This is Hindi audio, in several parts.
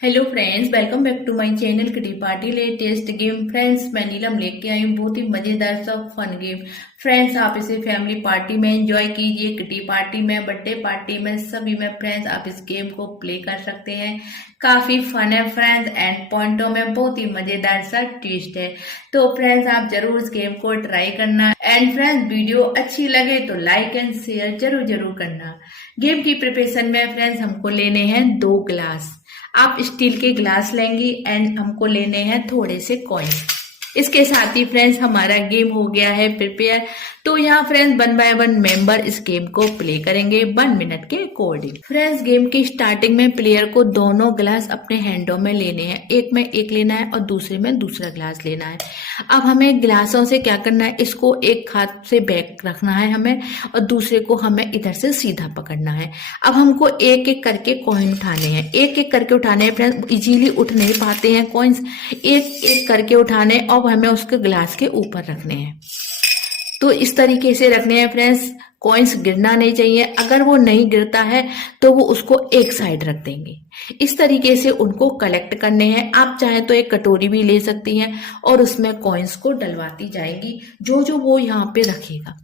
Hello friends, welcome back to my channel kitty party latest game. Friends, मैं नीलम लेके आई हूँ बहुत ही मजेदार सा फन गेम। फ्रेंड्स, आप इसे फैमिली पार्टी में एंजॉय कीजिए, किटी पार्टी में, बर्थडे पार्टी में, सभी में फ्रेंड्स आप इस गेम को प्ले कर सकते हैं। काफी फन है फ्रेंड्स, एंड पॉइंटों में बहुत ही मजेदार सा ट्विस्ट है। तो फ्रेंड्स, आप जरूर इस गेम को ट्राई करना। एंड फ्रेंड्स, वीडियो अच्छी लगे तो लाइक एंड शेयर जरूर जरूर करना। गेम की प्रिपरेशन में फ्रेंड्स हमको लेने हैं 2 ग्लास। आप स्टील के ग्लास लेंगी एंड हमको लेने हैं थोड़े से कॉइन। इसके साथ ही फ्रेंड्स हमारा गेम हो गया है प्रिपेयर। तो यहाँ फ्रेंड्स 1 बाय 1 मेंबर इस गेम को प्ले करेंगे 1 मिनट के अकॉर्डिंग। फ्रेंड्स, गेम की स्टार्टिंग में प्लेयर को दोनों ग्लास अपने हैंडों में लेने हैं, एक में एक लेना है और दूसरे में दूसरा ग्लास लेना है। अब हमें ग्लासों से क्या करना है, इसको एक हाथ से बैक रखना है हमें और दूसरे को हमें इधर से सीधा पकड़ना है। अब हमको एक एक करके कॉइन उठाने हैं, एक एक करके उठाने हैं फ्रेंड्स। इजीली उठ नहीं पाते हैं कॉइन्स, एक एक करके उठाने और हमें उसके ग्लास के ऊपर रखने हैं। तो इस तरीके से रखने हैं फ्रेंड्स, कॉइन्स गिरना नहीं चाहिए। अगर वो नहीं गिरता है तो वो उसको एक साइड रख देंगे। इस तरीके से उनको कलेक्ट करने हैं। आप चाहें तो एक कटोरी भी ले सकती हैं और उसमें कॉइन्स को डलवाती जाएंगी जो जो वो यहाँ पे रखेगा।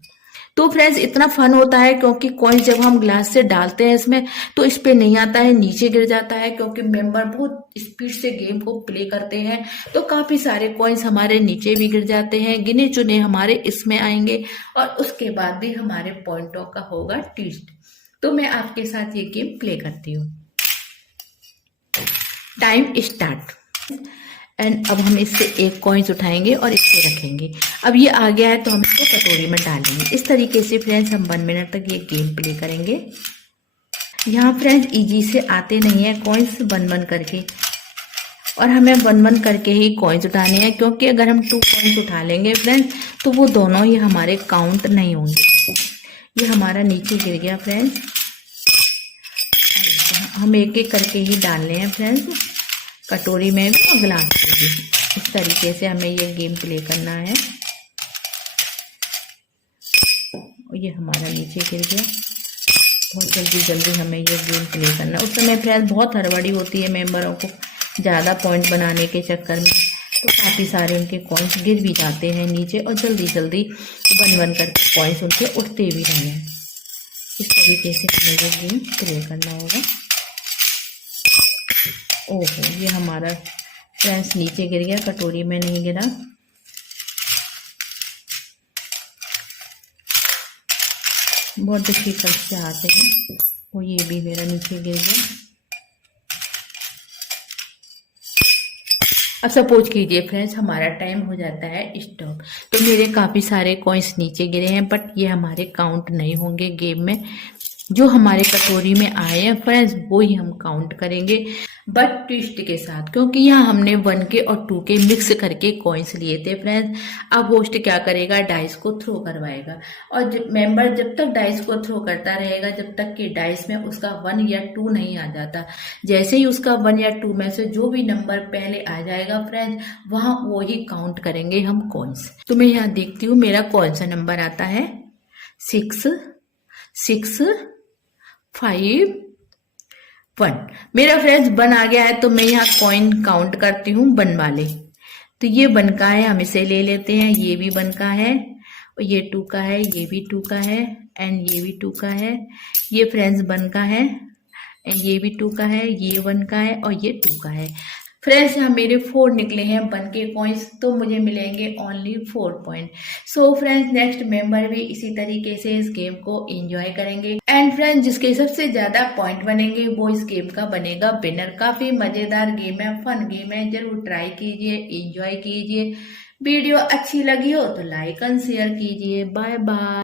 तो फ्रेंड्स, इतना फन होता है क्योंकि कॉइन जब हम ग्लास से डालते हैं इसमें तो इस पे नहीं आता है, नीचे गिर जाता है। क्योंकि मेंबर बहुत स्पीड से गेम को प्ले करते हैं तो काफी सारे कॉइन्स हमारे नीचे भी गिर जाते हैं, गिने चुने हमारे इसमें आएंगे और उसके बाद भी हमारे पॉइंटों का होगा ट्विस्ट। तो मैं आपके साथ ये गेम प्ले करती हूँ। Time start. एंड अब हम इससे एक कॉइन्स उठाएंगे और इसको रखेंगे। अब ये आ गया है तो हम इसको कटोरी में डालेंगे। इस तरीके से फ्रेंड्स हम 1 मिनट तक ये गेम प्ले करेंगे। यहाँ फ्रेंड्स इजी से आते नहीं है कॉइन्स 1-1 करके, और हमें 1-1 करके ही कॉइन्स उठाने हैं। क्योंकि अगर हम 2 कॉइन्स उठा लेंगे फ्रेंड्स तो वो दोनों ही हमारे काउंट नहीं होंगे। ये हमारा नीचे गिर गया फ्रेंड्स, हम एक एक करके ही डालने हैं फ्रेंड्स, कटोरी में भी और गिलास में भी। इस तरीके से हमें ये गेम प्ले करना है। ये हमारा नीचे गिर गया। बहुत जल्दी जल्दी हमें ये गेम प्ले करना है। उस समय फ्रेंड्स बहुत हड़बड़ी होती है मेंबरों को ज़्यादा पॉइंट बनाने के चक्कर में, तो काफ़ी सारे उनके कॉइन्स गिर भी जाते हैं नीचे और जल्दी जल्दी 1-1 करके कॉइन्स उनके उठते भी नहीं हैं। इस तरीके से हमें ये गेम प्ले करना होगा। ओहो, ये हमारा फ्रेंड्स नीचे गिर गया, कटोरी में नहीं गिरा। बहुत डिफिकल्ट से आते हैं। वो ये भी मेरा नीचे गिर गया। अब सपोज कीजिए फ्रेंड्स हमारा टाइम हो जाता है स्टॉप। तो मेरे काफ़ी सारे कॉइन्स नीचे गिरे हैं बट ये हमारे काउंट नहीं होंगे गेम में। जो हमारे कटोरी में आए हैं फ्रेंड्स वो ही हम काउंट करेंगे, बट ट्विस्ट के साथ। क्योंकि यहाँ हमने 1 के और 2 के मिक्स करके कॉइन्स लिए थे फ्रेंड्स। अब होस्ट क्या करेगा, डाइस को थ्रो करवाएगा और मेंबर जब तक डाइस को थ्रो करता रहेगा जब तक कि डाइस में उसका 1 या 2 नहीं आ जाता। जैसे ही उसका 1 या 2 में से जो भी नंबर पहले आ जाएगा फ्रेंड्स वहाँ वो ही काउंट करेंगे हम कॉइन्स। तो मैं यहाँ देखती हूँ मेरा कौन सा नंबर आता है, 6 6 5 1। मेरा फ्रेंड्स 1 आ गया है तो मैं यहाँ कॉइन काउंट करती हूँ 1 वाले। तो ये 1 का है, हम इसे ले लेते हैं। ये भी 1 का है और ये 2 का है, ये भी 2 का है एंड ये भी 2 का है। ये फ्रेंड्स 1 का है, ये भी 2 का है, ये 1 का है और ये 2 का है। फ्रेंड्स यहाँ मेरे 4 निकले हैं 1 के कॉइन्स, तो मुझे मिलेंगे only 4 point. So friends next member भी इसी तरीके से इस गेम को एंजॉय करेंगे एंड फ्रेंड्स जिसके सबसे ज्यादा पॉइंट बनेंगे वो इस गेम का बनेगा विनर। काफी मजेदार गेम है, फन गेम है, जरूर ट्राई कीजिए, एंजॉय कीजिए। वीडियो अच्छी लगी हो तो लाइक एंड शेयर कीजिए। Bye bye.